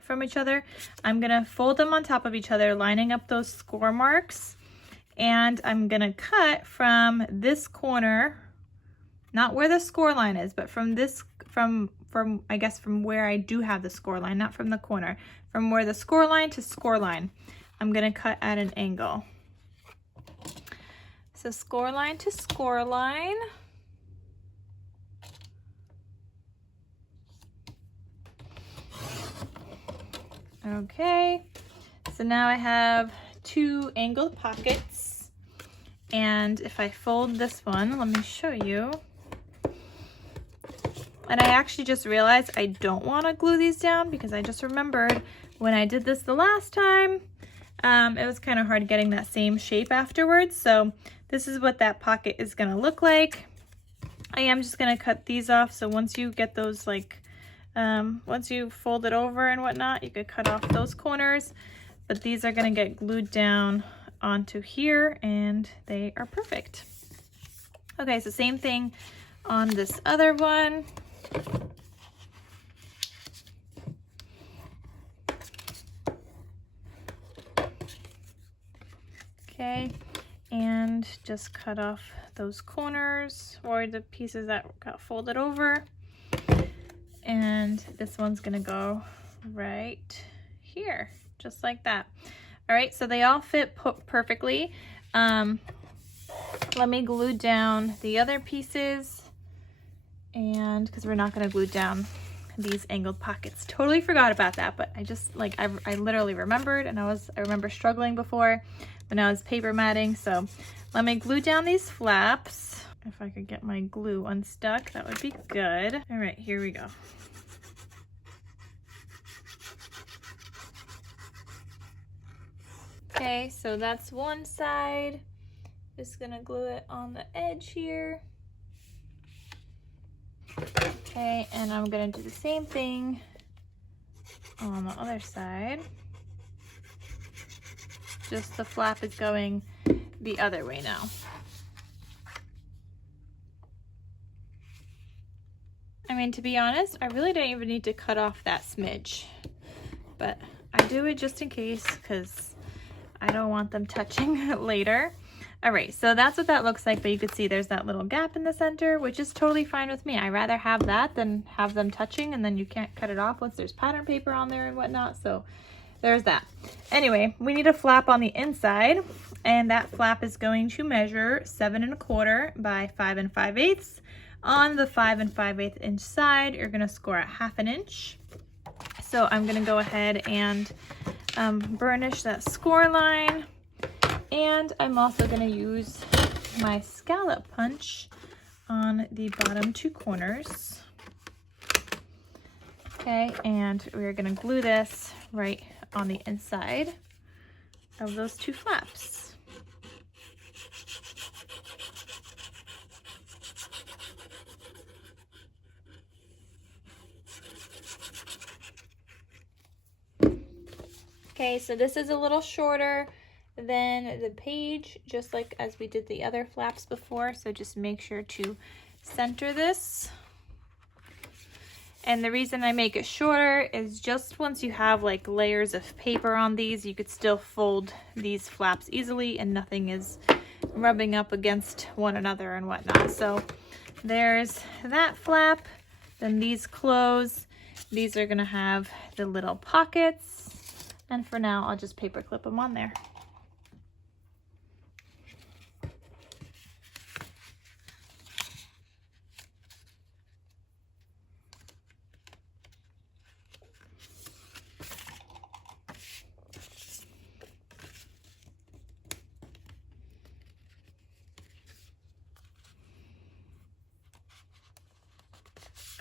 from each other. I'm going to fold them on top of each other, lining up those score marks. And I'm going to cut from this corner, not where the score line is, but from this, I guess from where I do have the score line, not from the corner, from where the score line to score line. I'm gonna cut at an angle. So score line to score line. Okay, so now I have 2 angled pockets. And if I fold this one, let me show you. And I actually just realized I don't want to glue these down because I just remembered when I did this the last time, it was kind of hard getting that same shape afterwards. So this is what that pocket is going to look like. I am just going to cut these off. So once you get those like Once you fold it over and whatnot, you could cut off those corners, but these are going to get glued down onto here and they are perfect. Okay, so same thing on this other one. Okay, and just cut off those corners or the pieces that got folded over. And this one's gonna go right here, just like that. All right, so they all fit perfectly. Let me glue down the other pieces, and because we're not gonna glue down these angled pockets. Totally forgot about that, but I just like, I literally remembered, and I remember struggling before when I was paper matting. So let me glue down these flaps. If I could get my glue unstuck, that would be good. All right, here we go. Okay, so that's one side. Just gonna glue it on the edge here. Okay, and I'm gonna do the same thing on the other side. Just the flap is going the other way now. I mean, to be honest, I really don't even need to cut off that smidge, but I do it just in case because I don't want them touching later. All right, so that's what that looks like, but you can see there's that little gap in the center, which is totally fine with me. I'd rather have that than have them touching, and then you can't cut it off once there's pattern paper on there and whatnot, so there's that. Anyway, we need a flap on the inside, and that flap is going to measure 7 1/4 by 5 5/8. On the 5 5/8 inch side, you're gonna score at 1/2 inch. So I'm gonna go ahead and burnish that score line. And I'm also gonna use my scallop punch on the bottom 2 corners. Okay, and we're gonna glue this right on the inside of those 2 flaps. Okay, so this is a little shorter than the page, just like as we did the other flaps before, so just make sure to center this. And the reason I make it shorter is just once you have like layers of paper on these, you could still fold these flaps easily and nothing is rubbing up against one another and whatnot. So there's that flap. Then these close. These are gonna have the little pockets. And for now, I'll just paper clip them on there.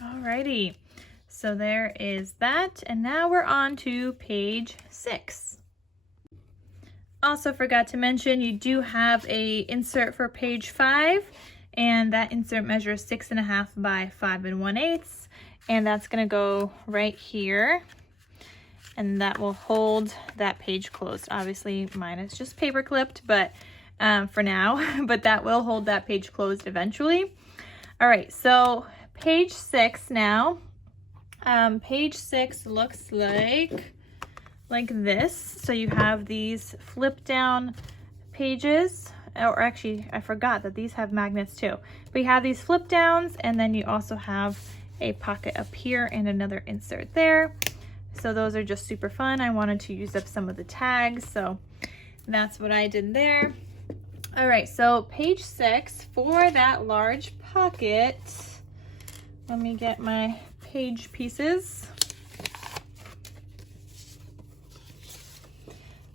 Alrighty, so there is that, and now we're on to page 6. Also forgot to mention, you do have a insert for page 5, and that insert measures 6 1/2 by 5 1/8, and that's gonna go right here, and that will hold that page closed. Obviously mine is just paper clipped, but for now, but that will hold that page closed eventually. All right, so page 6 now. Page 6 looks like this. So you have these flip down pages, or actually I forgot that these have magnets too. But you have these flip downs, and then you also have a pocket up here and another insert there. So those are just super fun. I wanted to use up some of the tags, so that's what I did there. All right, so page 6, for that large pocket, let me get my page pieces.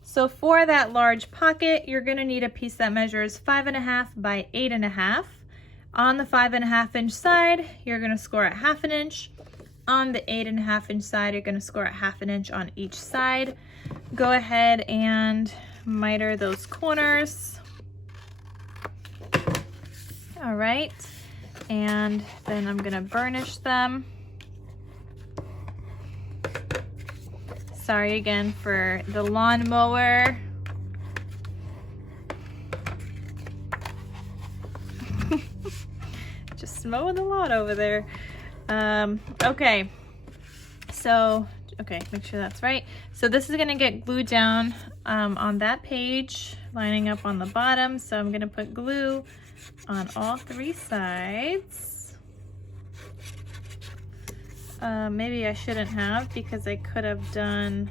So for that large pocket, you're gonna need a piece that measures 5 1/2 by 8 1/2. On the 5 1/2 inch side, you're gonna score at 1/2 inch. On the 8 1/2 inch side, you're gonna score at 1/2 inch on each side. Go ahead and miter those corners. All right, and then I'm gonna burnish them. Sorry again for the lawnmower. Just mowing the lawn over there. Okay, so, okay, make sure that's right. So this is gonna get glued down on that page, lining up on the bottom. So I'm gonna put glue on all 3 sides. Maybe I shouldn't have, because I could have done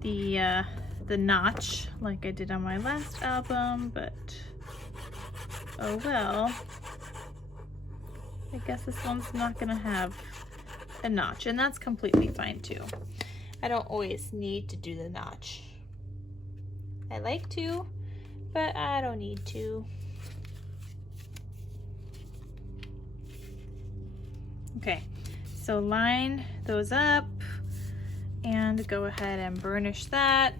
the notch like I did on my last album, but oh well. I guess this one's not gonna have a notch, and that's completely fine too. I don't always need to do the notch. I like to, but I don't need to. Okay, so line those up and go ahead and burnish that.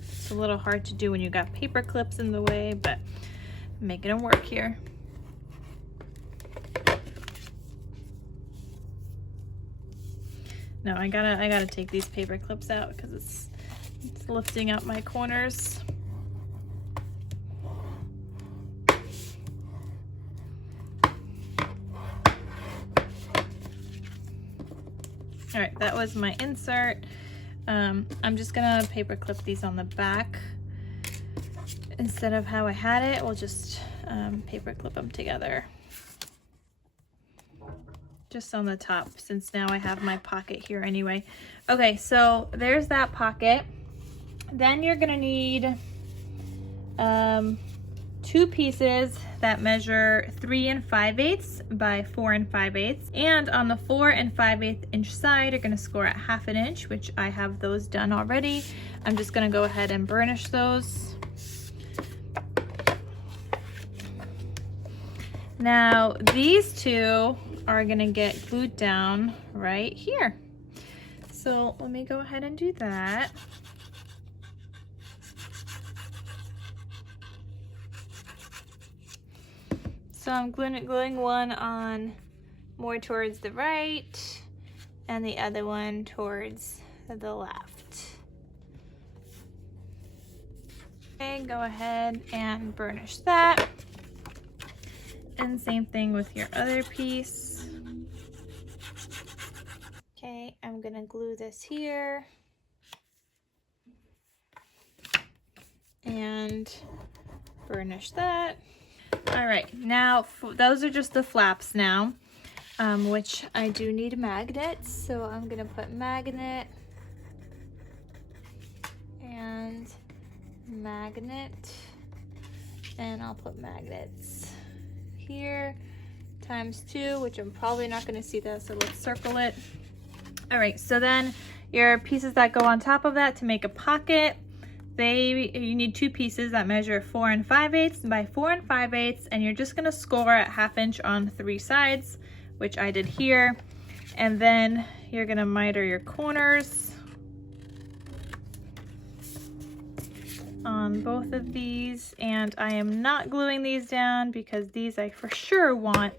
It's a little hard to do when you got paper clips in the way, but I'm making them work here. No, I gotta take these paper clips out because it's lifting out my corners. All right, that was my insert. I'm just gonna paper clip these on the back. Instead of how I had it, we'll just paper clip them together. Just on the top, since now I have my pocket here anyway. Okay, so there's that pocket. Then you're gonna need 2 pieces that measure 3 5/8 by 4 5/8, and on the 4 5/8 inch side you're going to score at 1/2 inch, which I have those done already. I'm just going to go ahead and burnish those. Now these 2 are going to get glued down right here, so let me go ahead and do that. So I'm gluing one on more towards the right and the other one towards the left. Okay, go ahead and burnish that. And same thing with your other piece. Okay, I'm gonna glue this here. And burnish that. All right, now those are just the flaps now, which I do need magnets. So I'm gonna put magnet and magnet, and I'll put magnets here ×2, which I'm probably not gonna see that, so let's circle it. All right, so then your pieces that go on top of that to make a pocket, you need 2 pieces that measure 4 5/8 by 4 5/8, and you're just gonna score at 1/2 inch on 3 sides, which I did here. And then you're gonna miter your corners on both of these, and I am not gluing these down because these I for sure want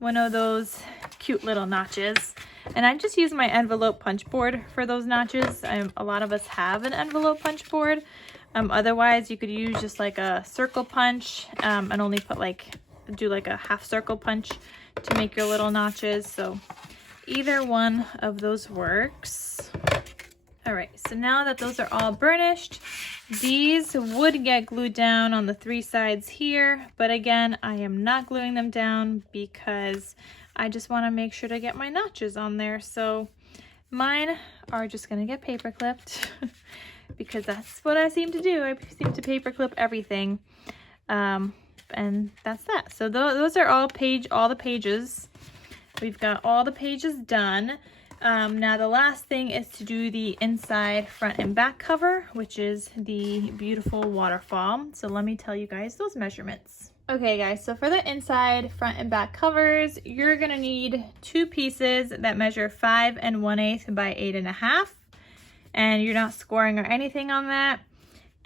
one of those cute little notches. And I just use my envelope punch board for those notches. A lot of us have an envelope punch board. Otherwise, you could use just like a circle punch and only put do like a 1/2 circle punch to make your little notches. So either one of those works. All right, so now that those are all burnished, these would get glued down on the 3 sides here. But again, I am not gluing them down because I just want to make sure to get my notches on there. So mine are just going to get paper clipped because that's what I seem to do. I seem to paper clip everything. And that's that. So those are all the pages. We've got all the pages done. Now the last thing is to do the inside front and back cover, which is the beautiful waterfall. So let me tell you guys those measurements. Okay guys, so for the inside front and back covers, you're gonna need 2 pieces that measure 5 1/8 by 8 1/2, and you're not scoring or anything on that.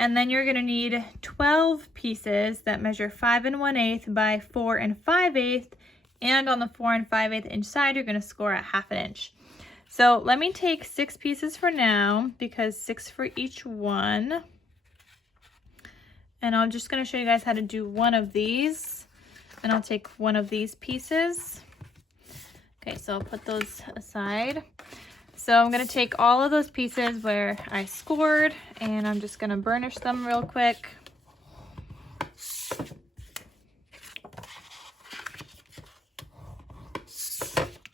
And then you're gonna need 12 pieces that measure 5 1/8 by 4 5/8. And on the 4 5/8 inch side, you're gonna score at 1/2 inch. So let me take 6 pieces for now, because 6 for each one. And I'm just gonna show you guys how to do one of these. And I'll take one of these pieces. Okay, so I'll put those aside. So I'm gonna take all of those pieces where I scored, and I'm just gonna burnish them real quick.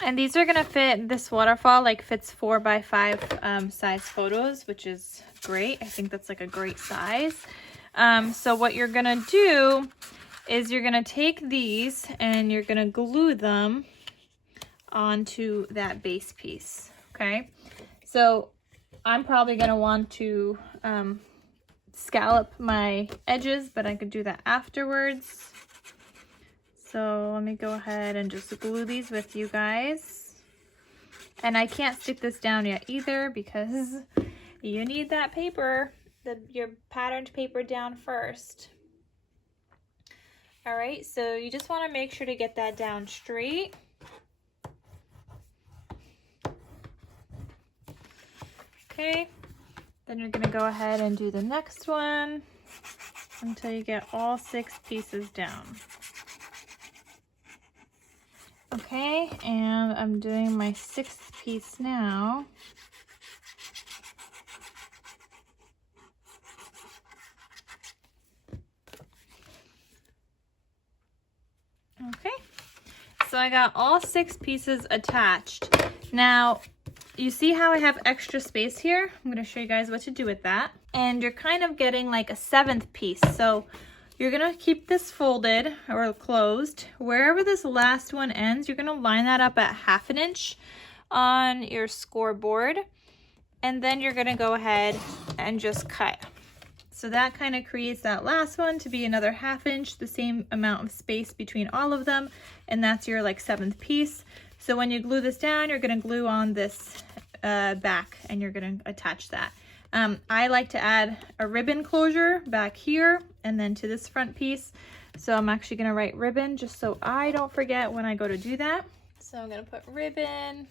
And these are gonna fit, this waterfall like fits 4 by 5 size photos, which is great. I think that's like a great size. So what you're gonna do is you're gonna take these and you're gonna glue them onto that base piece, okay? So I'm probably gonna want to scallop my edges, but I could do that afterwards. So let me go ahead and just glue these with you guys. And I can't stick this down yet either, because you need that paper, your patterned paper down first. All right, so you just want to make sure to get that down straight. Okay, then you're gonna go ahead and do the next one until you get all 6 pieces down. Okay, and I'm doing my 6th piece now. Okay, so I got all 6 pieces attached. Now, you see how I have extra space here? I'm gonna show you guys what to do with that. And you're kind of getting like a 7th piece. So you're gonna keep this folded or closed. Wherever this last one ends, you're gonna line that up at 1/2 inch on your scoreboard. And then you're gonna go ahead and just cut. So that kind of creates that last one to be another 1/2 inch, the same amount of space between all of them. And that's your like 7th piece. So when you glue this down, you're gonna glue on this back, and you're gonna attach that. I like to add a ribbon closure back here and then to this front piece. So I'm actually gonna write ribbon just so I don't forget when I go to do that. So I'm gonna put ribbon,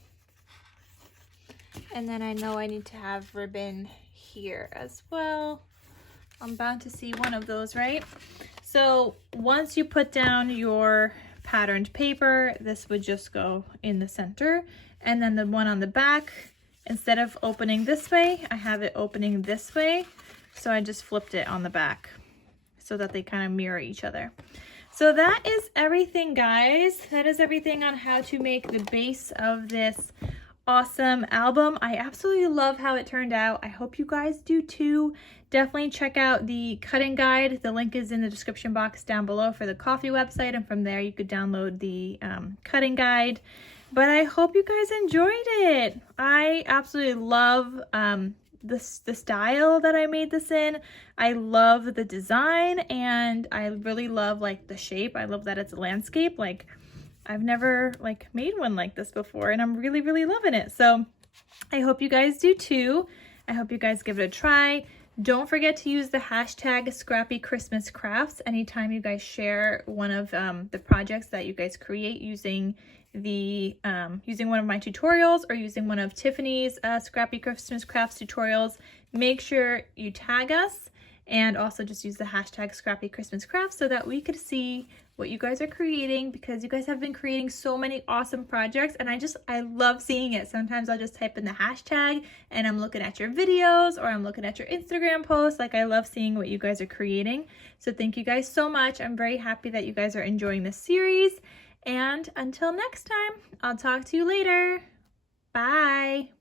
and then I know I need to have ribbon here as well. I'm bound to see one of those, right? So once you put down your patterned paper, this would just go in the center. And then the one on the back, instead of opening this way, I have it opening this way. So I just flipped it on the back so that they kind of mirror each other. So that is everything, guys. That is everything on how to make the base of this awesome album. I absolutely love how it turned out. I hope you guys do too. Definitely check out the cutting guide. The link is in the description box down below for the coffee website, and from there you could download the cutting guide. But I hope you guys enjoyed it. I absolutely love the style that I made this in. I love the design, and I really love like the shape. I love that it's a landscape. Like, I've never like made one like this before, and I'm really, really loving it. So I hope you guys do too. I hope you guys give it a try. Don't forget to use the hashtag ScrappyChristmasKrafts anytime you guys share one of the projects that you guys create using the using one of my tutorials or using one of Tiffany's Scrappy Christmas Crafts tutorials. Make sure you tag us, and also just use the hashtag ScrappyChristmasKrafts so that we could see what you guys are creating, because you guys have been creating so many awesome projects, and I love seeing it. Sometimes I'll just type in the hashtag and I'm looking at your videos, or I'm looking at your Instagram posts. Like, I love seeing what you guys are creating. So thank you guys so much. I'm very happy that you guys are enjoying this series. And until next time, I'll talk to you later. Bye.